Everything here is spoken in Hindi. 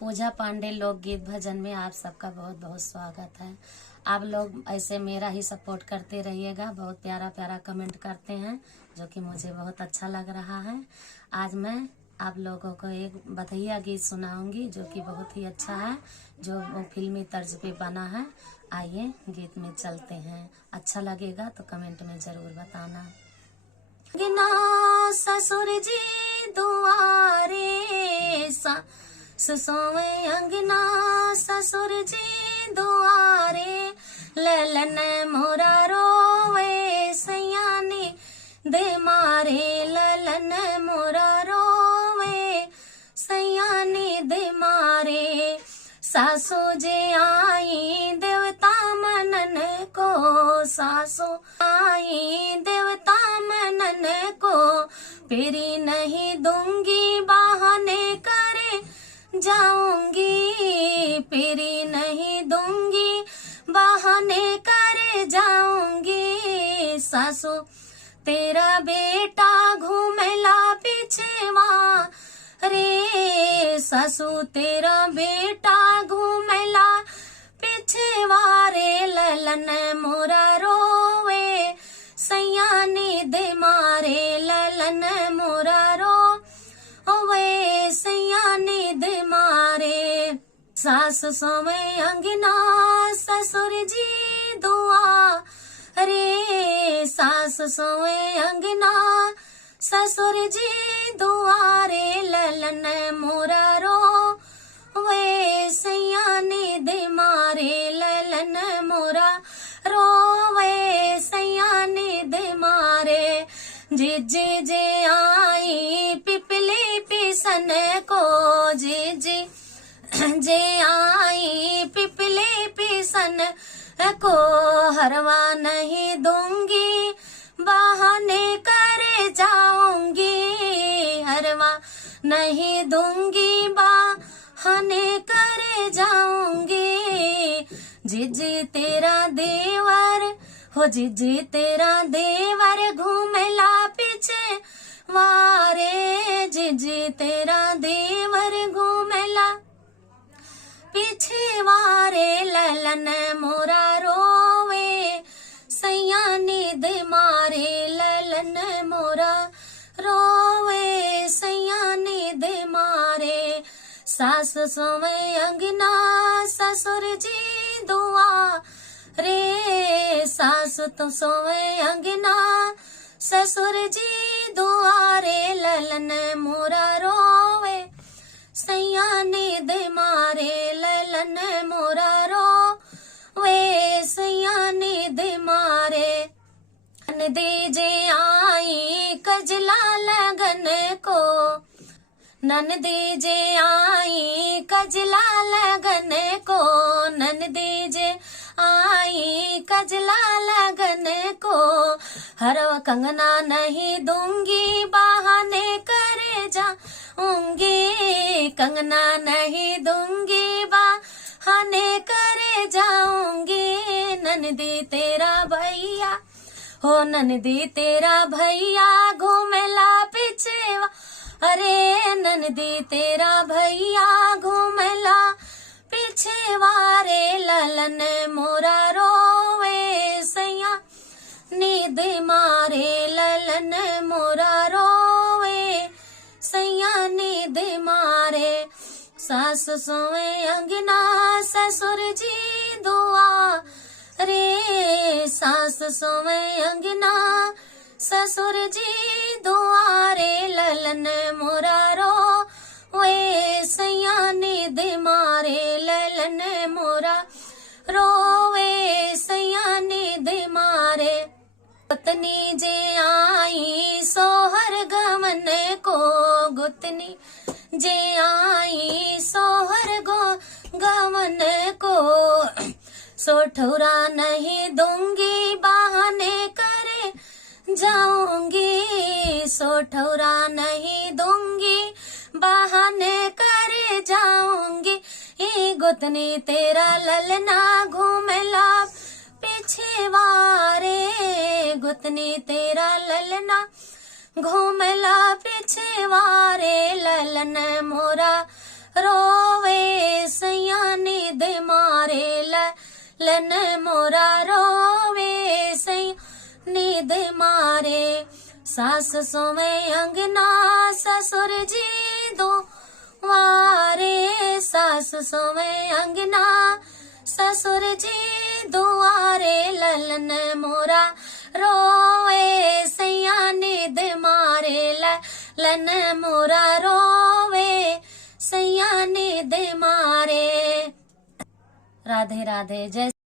पूजा पांडे लोकगीत भजन में आप सबका बहुत बहुत स्वागत है। आप लोग ऐसे मेरा ही सपोर्ट करते रहिएगा। बहुत प्यारा प्यारा कमेंट करते हैं जो कि मुझे बहुत अच्छा लग रहा है। आज मैं आप लोगों को एक बधैया गीत सुनाऊंगी जो कि बहुत ही अच्छा है, जो वो फिल्मी तर्ज पे बना है। आइए गीत में चलते हैं। अच्छा लगेगा तो कमेंट में जरूर बताना। अंगना ससुर जी दुआरे सोवे अंगना ससुर जी दुआरे, ललन मोरा रोवे सयानी दे मारे, ललन मोरा रोवे सयानी दे मारे। सासू जे आई देवता मनन को, सासू आई देवता मनन को, फेरी नहीं दूंगी बहाने करे जाऊंगी, फेरी नहीं दूंगी बहाने करे जाऊंगी। सासू तेरा बेटा घूमेला पीछेवा रे, सासू तेरा बेटा घूमेला पीछेवा रे, ललन मोरा रोवे सयानी दे मारे, ललन मोरा रोवे सयानी दे मारे। सास सोवे अंगना ससुर जी दुआ रे, सास सोवे अंगना ससुर जी दुआरे, ललन मोरा रोवे सयानी दे मारे, ललन मोरा रोवे सयानी दे मारे। जीजी जे आई पिपली पिसन को, जीजी जे आई पिपली पिसन को, हरवा नहीं दूंगी बहाने करे जाऊंगी, हरवा नहीं दूंगी बहाने करे जाऊंगी। जीजी तेरा देवर हो, जीजी तेरा देवर घूमेला पीछे वारे, जीजी तेरा देवर घूमेला पीछे वारे, ललन मोरा रोवे सयानी दे मारे, ललन मोरा रोवे सयानी दे मारे। सास सोवे अंगना ससुर जी दुआ रे, सास तो सोवे अंगना ससुर जी दुआरे, ललन मोरा रोवे सयानी दे मारे, ललन मोरा रोवे सयानी दे मारे। ननदी जे आई कजला लगन को, ननदी जे आई कजला लगन को, ननदी जे आई कजला लगन को, हरवा कंगना नहीं दूंगी बहाने करे जाऊंगी, कंगना नहीं दूंगी बहाने करे जाऊंगी। ननदी तेरा भैया हो, ननदी तेरा भैया घूमेला पीछेवा अरे, ननदी तेरा भैया घूमेला पीछेवा रे, ललन मोरा रोवे सैया नींद मारे, ललन मोरा रोवे सैया नींद मारे। सास सोवे अंगना ससुर जी दुआ रे, सास सोवे अंगना ससुर जी दुआरे, ललन मोरा रोवे सयानी दे मारे, ललन मोरा रोवे सयानी दे मारे। गुतनी जे आई सोहर गवन को, गुतनी जे आई सोहर गवन को, सोठुरा नहीं दूंगी बहाने करे जाऊंगी, सोठुरा नहीं दूंगी बहाने करे जाऊंगी। गुतनी तेरा ललना घूमेला पीछे वारे, गुतनी तेरा ललना घूमेला पीछे वारे, ललन मोरा रोवे ललन मोरा रोवे सैया नींद मारे। सास सोवे अंगना ससुर जी दो वारे, सास सोवे अंगना ससुर जी दुआरे, ललन मोरा रोवे सैया नींद मारे, ललन मोरा रोवे सैया नींद मारे। राधे राधे। जय